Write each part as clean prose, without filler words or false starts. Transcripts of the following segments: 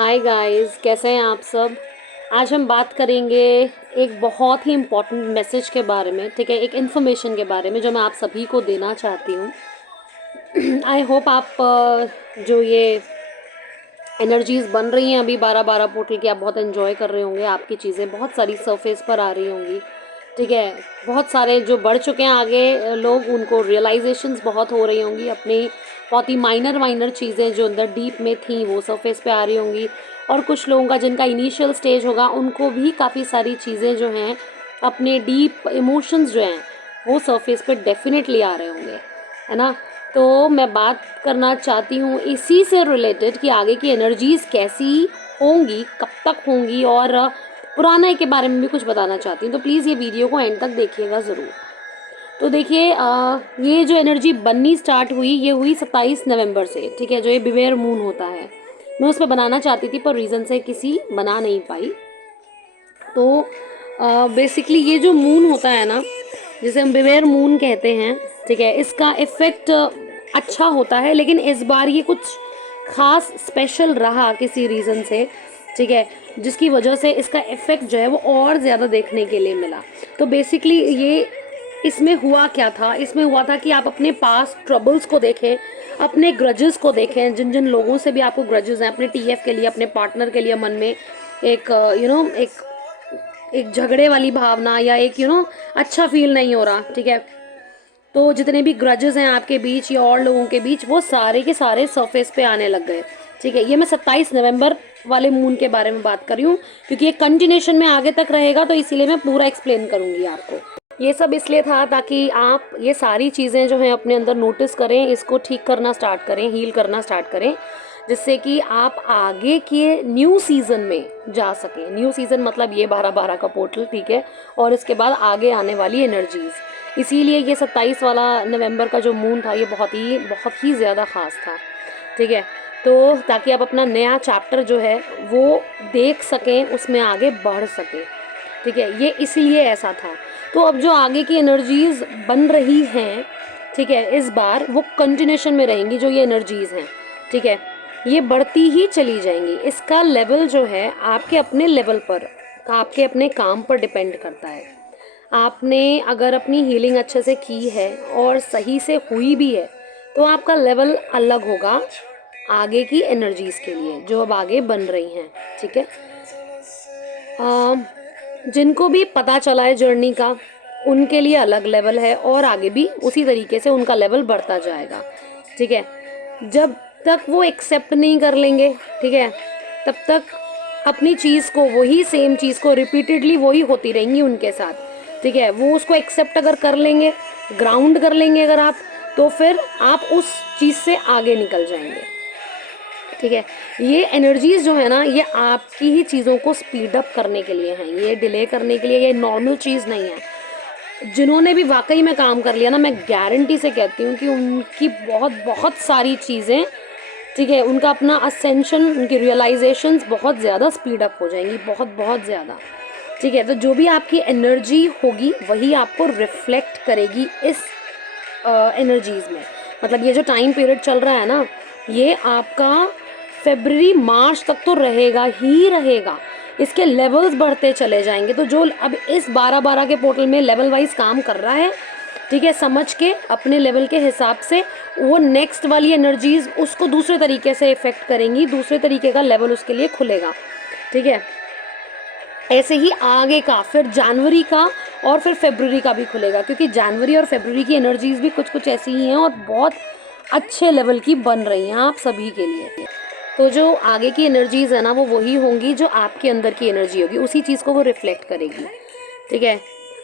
Hi guys, कैसे हैं आप सब। आज हम बात करेंगे एक बहुत ही इम्पोर्टेंट मैसेज के बारे में, ठीक है, एक इन्फॉर्मेशन के बारे में जो मैं आप सभी को देना चाहती हूँ। आई होप आप जो ये एनर्जीज़ बन रही हैं अभी 12-12 पोर्टल की, आप बहुत एंजॉय कर रहे होंगे। आपकी चीज़ें बहुत सारी सरफेस पर आ रही होंगी, ठीक है। बहुत सारे जो बढ़ चुके हैं आगे लोग, उनको रियलाइजेशंस बहुत हो रही होंगी। अपनी बहुत ही माइनर माइनर चीज़ें जो अंदर डीप में थी वो सरफेस पे आ रही होंगी। और कुछ लोगों का जिनका इनिशियल स्टेज होगा उनको भी काफ़ी सारी चीज़ें जो हैं, अपने डीप इमोशंस जो हैं वो सरफेस पे डेफिनेटली आ रहे होंगे, है ना। तो मैं बात करना चाहती हूँ इसी से रिलेटेड कि आगे की एनर्जीज़ कैसी होंगी, कब तक होंगी, और पुराना के बारे में भी कुछ बताना चाहती हूँ। तो प्लीज़ ये वीडियो को एंड तक देखिएगा ज़रूर। तो देखिए, ये जो एनर्जी बननी स्टार्ट हुई, ये हुई 27 नवंबर से, ठीक है। जो ये बिवेयर मून होता है, मैं उस पर बनाना चाहती थी पर रीज़न से किसी बना नहीं पाई। तो बेसिकली ये जो मून होता है ना, जिसे हम बिवेयर मून कहते हैं, ठीक है, इसका इफ़ेक्ट अच्छा होता है, लेकिन इस बार ये कुछ ख़ास स्पेशल रहा किसी रीज़न से, ठीक है, जिसकी वजह से इसका इफ़ेक्ट जो है वो और ज़्यादा देखने के लिए मिला। तो बेसिकली ये इसमें हुआ क्या था, इसमें हुआ था कि आप अपने पास ट्रबल्स को देखें, अपने ग्रजेस को देखें, जिन जिन लोगों से भी आपको ग्रजेस हैं, अपने टीएफ के लिए, अपने पार्टनर के लिए मन में एक एक झगड़े वाली भावना, या एक अच्छा फील नहीं हो रहा, ठीक है। तो जितने भी ग्रजेस हैं आपके बीच या और लोगों के बीच, वो सारे के सारे सरफेस पे आने लग गए, ठीक है। ये मैं 27 नवंबर वाले मून के बारे में बात कर रही हूँ, क्योंकि ये कंटिन्यूशन में आगे तक रहेगा, तो इसीलिए मैं पूरा एक्सप्लेन करूँगी आपको। ये सब इसलिए था ताकि आप ये सारी चीज़ें जो हैं अपने अंदर नोटिस करें, इसको ठीक करना स्टार्ट करें, हील करना स्टार्ट करें, जिससे कि आप आगे के न्यू सीज़न में जा सकें। न्यू सीज़न मतलब ये 12-12 का पोर्टल, ठीक है, और इसके बाद आगे आने वाली एनर्जीज़। इसीलिए ये 27 वाला नवंबर का जो मून था, ये बहुत ही ज़्यादा ख़ास था, ठीक है। तो ताकि आप अपना नया चैप्टर जो है वो देख सकें, उसमें आगे बढ़ सकें, ठीक है, ये इसलिए ऐसा था। तो अब जो आगे की एनर्जीज़ बन रही हैं, ठीक है, इस बार वो कंटिन्यूशन में रहेंगी। जो ये एनर्जीज़ हैं, ठीक है, ये बढ़ती ही चली जाएंगी। इसका लेवल जो है आपके अपने लेवल पर, आपके अपने काम पर डिपेंड करता है। आपने अगर अपनी हीलिंग अच्छे से की है और सही से हुई भी है, तो आपका लेवल अलग होगा आगे की एनर्जीज़ के लिए जो अब आगे बन रही हैं, ठीक है। जिनको भी पता चला है जर्नी का, उनके लिए अलग लेवल है, और आगे भी उसी तरीके से उनका लेवल बढ़ता जाएगा, ठीक है। जब तक वो एक्सेप्ट नहीं कर लेंगे, ठीक है, तब तक अपनी चीज़ को, वही सेम चीज़ को रिपीटेडली वही होती रहेंगी उनके साथ, ठीक है। वो उसको एक्सेप्ट अगर कर लेंगे, ग्राउंड कर लेंगे अगर आप, तो फिर आप उस चीज़ से आगे निकल जाएंगे, ठीक है। ये एनर्जीज़ जो है ना, ये आपकी ही चीज़ों को स्पीड अप करने के लिए हैं, ये डिले करने के लिए, ये नॉर्मल चीज़ नहीं है। जिन्होंने भी वाकई में काम कर लिया ना, मैं गारंटी से कहती हूँ कि उनकी बहुत बहुत सारी चीज़ें, ठीक है, उनका अपना असेंशन, उनकी रियलाइजेशंस बहुत ज़्यादा स्पीड अप हो जाएंगी, बहुत बहुत ज़्यादा, ठीक है। तो जो भी आपकी एनर्जी होगी वही आपको रिफ्लेक्ट करेगी इस एनर्जीज़ में। मतलब ये जो टाइम पीरियड चल रहा है ना, ये आपका फरवरी मार्च तक तो रहेगा ही रहेगा। इसके लेवल्स बढ़ते चले जाएंगे। तो जो अब इस 12-12 के पोर्टल में लेवल वाइज काम कर रहा है, ठीक है, समझ के अपने लेवल के हिसाब से, वो नेक्स्ट वाली एनर्जीज उसको दूसरे तरीके से इफेक्ट करेंगी, दूसरे तरीके का लेवल उसके लिए खुलेगा, ठीक है। ऐसे ही आगे का फिर जनवरी का और फिर फरवरी का भी खुलेगा, क्योंकि जनवरी और फरवरी की एनर्जीज भी कुछ कुछ ऐसी ही हैं और बहुत अच्छे लेवल की बन रही हैं आप सभी के लिए। तो जो आगे की एनर्जीज़ है ना, वो वही होंगी जो आपके अंदर की एनर्जी होगी, उसी चीज़ को वो रिफ्लेक्ट करेगी, ठीक है।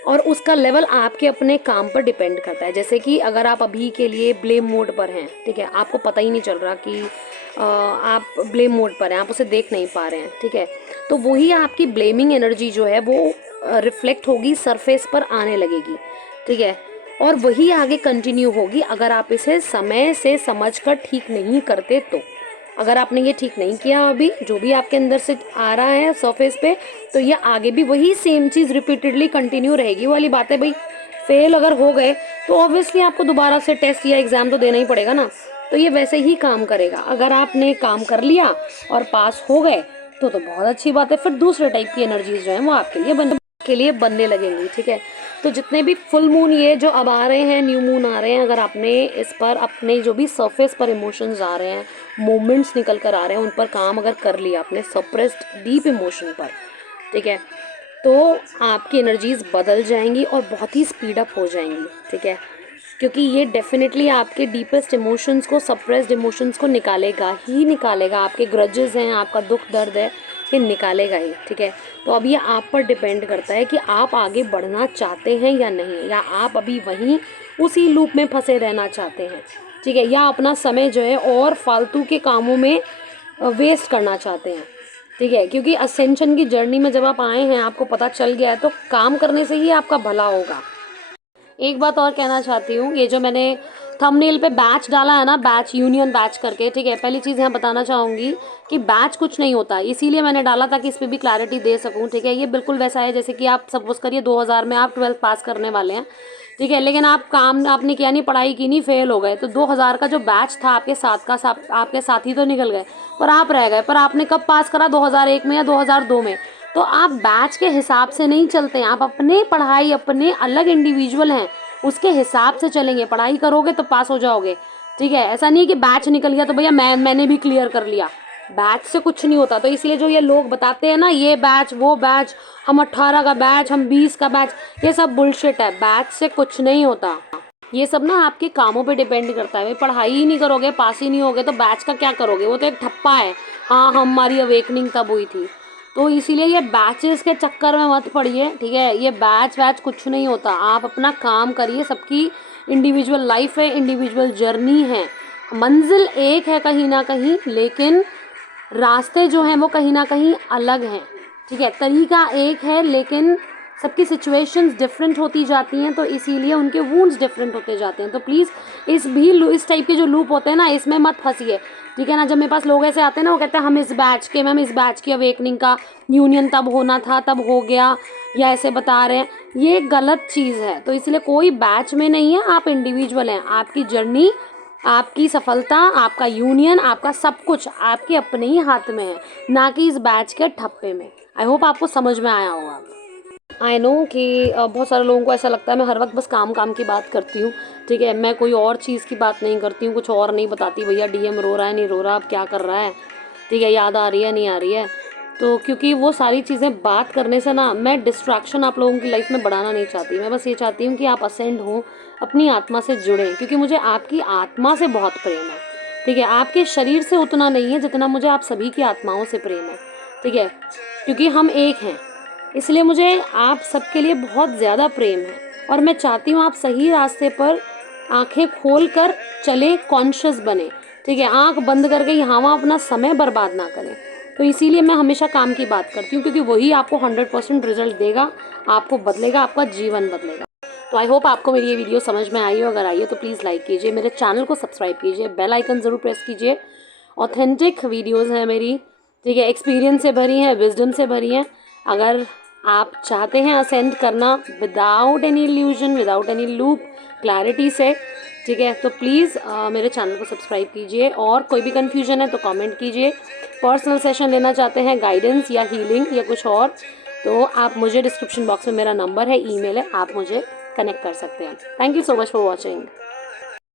और उसका लेवल आपके अपने काम पर डिपेंड करता है। जैसे कि अगर आप अभी के लिए ब्लेम मोड पर हैं, ठीक है, आपको पता ही नहीं चल रहा कि आप ब्लेम मोड पर हैं, आप उसे देख नहीं पा रहे हैं, ठीक है, तो वही आपकी ब्लेमिंग एनर्जी जो है वो रिफ्लेक्ट होगी, सरफेस पर आने लगेगी, ठीक है, और वही आगे कंटिन्यू होगी अगर आप इसे समय से समझ कर ठीक नहीं करते तो। अगर आपने ये ठीक नहीं किया अभी, जो भी आपके अंदर से आ रहा है सरफेस पे, तो ये आगे भी वही सेम चीज़ रिपीटेडली कंटिन्यू रहेगी। वो वाली बात है भाई, फेल अगर हो गए तो ऑब्वियसली आपको दोबारा से टेस्ट या एग्ज़ाम तो देना ही पड़ेगा ना। तो ये वैसे ही काम करेगा। अगर आपने काम कर लिया और पास हो गए तो बहुत अच्छी बात है, फिर दूसरे टाइप की एनर्जीज जो हैं वो आपके लिए बनने लगेंगी, ठीक है। तो जितने भी फुल मून ये जो अब आ रहे हैं, न्यू मून आ रहे हैं, अगर आपने इस पर अपने जो भी सरफेस पर इमोशंस आ रहे हैं, मोमेंट्स निकल कर आ रहे हैं, उन पर काम अगर कर लिया आपने सप्रेस्ड डीप इमोशन पर, ठीक है, तो आपकी एनर्जीज बदल जाएंगी और बहुत ही स्पीड अप हो जाएंगी, ठीक है। क्योंकि ये डेफिनेटली आपके डीपेस्ट इमोशंस को, सप्रेस्ड इमोशंस को निकालेगा ही निकालेगा। आपके ग्रजेस हैं, आपका दुख दर्द है, ये निकालेगा ही, ठीक है। तो अब ये आप पर डिपेंड करता है कि आप आगे बढ़ना चाहते हैं या नहीं, या आप अभी वहीं उसी लूप में फंसे रहना चाहते हैं, ठीक है, या अपना समय जो है और फालतू के कामों में वेस्ट करना चाहते हैं, ठीक है। क्योंकि असेंशन की जर्नी में जब आप आए हैं, आपको पता चल गया है, तो काम करने से ही आपका भला होगा। एक बात और कहना चाहती हूँ, ये जो मैंने थंबनेल पे बैच डाला है ना, बैच यूनियन बैच करके, ठीक है, पहली चीज़ यहाँ बताना चाहूँगी कि बैच कुछ नहीं होता, इसीलिए मैंने डाला ताकि इस पर भी क्लैरिटी दे सकूँ, ठीक है। ये बिल्कुल वैसा है जैसे कि आप सपोज करिए 2000 में आप 12th पास करने वाले हैं, ठीक है, लेकिन आप काम आपने किया नहीं, पढ़ाई की नहीं, फेल हो गए, तो 2000 का जो बैच था आपके साथ का आपके साथी तो निकल गए, पर आप रह गए। पर आपने कब पास करा, 2001 में या 2002 में। तो आप बैच के हिसाब से नहीं चलते हैं, आप अपने पढ़ाई, अपने अलग इंडिविजुअल हैं, उसके हिसाब से चलेंगे। पढ़ाई करोगे तो पास हो जाओगे, ठीक है। ऐसा नहीं है कि बैच निकल गया तो भैया मैंने भी क्लियर कर लिया, बैच से कुछ नहीं होता। तो इसलिए जो ये लोग बताते हैं ना, ये बैच वो बैच, हम 18 का बैच, हम 20 का बैच, ये सब बुलशिट है। बैच से कुछ नहीं होता, ये सब ना आपके कामों पे डिपेंड करता है। भाई पढ़ाई ही नहीं करोगे, पास ही नहीं होगे, तो बैच का क्या करोगे, वो तो एक ठप्पा है। हाँ, हमारी अवेकनिंग तब हुई थी। तो इसीलिए ये बैचेस के चक्कर में मत पड़िए, ठीक है। ये बैच वैच कुछ नहीं होता, आप अपना काम करिए। सबकी इंडिविजुअल लाइफ है, इंडिविजुअल जर्नी है, मंजिल एक है कहीं ना कहीं, लेकिन रास्ते जो हैं वो कहीं ना कहीं अलग हैं, ठीक है। तरीका एक है, लेकिन सबकी सिचुएशंस डिफरेंट होती जाती हैं, तो इसीलिए उनके वूंड्स डिफरेंट होते जाते हैं। तो प्लीज़ इस टाइप के जो लूप होते हैं ना, इसमें मत फंसिए, ठीक है ना। जब मेरे पास लोग ऐसे आते हैं ना, वो कहते हैं हम इस बैच के, मैम इस बैच की अवेकनिंग का यूनियन तब होना था, तब हो गया, या ऐसे बता रहे हैं, ये गलत चीज़ है। तो इसलिए कोई बैच में नहीं है, आप इंडिविजुअल हैं। आपकी जर्नी, आपकी सफलता, आपका यूनियन, आपका सब कुछ आपके अपने ही हाथ में है, ना कि इस बैच के ठप्पे में। आई होप आपको समझ में आया होगा। आई नो कि बहुत सारे लोगों को ऐसा लगता है मैं हर वक्त बस काम काम की बात करती हूँ, ठीक है, मैं कोई और चीज़ की बात नहीं करती हूँ, कुछ और नहीं बताती। भैया डीएम रो रहा है, नहीं रो रहा, अब क्या कर रहा है, ठीक है, याद आ रही है, नहीं आ रही है। तो क्योंकि वो सारी चीज़ें बात करने से ना, मैं डिस्ट्रैक्शन आप लोगों की लाइफ में बढ़ाना नहीं चाहती। मैं बस ये चाहती हूँ कि आप असेंड हों, अपनी आत्मा से जुड़ें, क्योंकि मुझे आपकी आत्मा से बहुत प्रेम है, ठीक है। आपके शरीर से उतना नहीं है जितना मुझे आप सभी की आत्माओं से प्रेम है, ठीक है, क्योंकि हम एक हैं। इसलिए मुझे आप सबके लिए बहुत ज़्यादा प्रेम है, और मैं चाहती हूँ आप सही रास्ते पर आंखें खोल कर चलें, कॉन्शियस बने, ठीक है। आंख बंद करके यहाँ वहाँ अपना समय बर्बाद ना करें। तो इसीलिए मैं हमेशा काम की बात करती हूँ, क्योंकि वही आपको 100% रिजल्ट देगा, आपको बदलेगा, आपका जीवन बदलेगा। तो आई होप आपको मेरी ये वीडियो समझ में आई हो। अगर आई हो तो प्लीज़ लाइक कीजिए, मेरे चैनल को सब्सक्राइब कीजिए, बेल आइकन ज़रूर प्रेस कीजिए। ऑथेंटिक वीडियोज़ हैं मेरी, ठीक है, एक्सपीरियंस से भरी हैं, विजडम से भरी हैं। अगर आप चाहते हैं असेंड करना without any illusion, without any loop, clarity से, ठीक है, तो प्लीज़ मेरे चैनल को सब्सक्राइब कीजिए। और कोई भी कन्फ्यूजन है तो कमेंट कीजिए। पर्सनल सेशन लेना चाहते हैं, गाइडेंस या हीलिंग या कुछ और, तो आप मुझे डिस्क्रिप्शन बॉक्स में मेरा नंबर है, ईमेल है, आप मुझे कनेक्ट कर सकते हैं। Thank you so much for watching.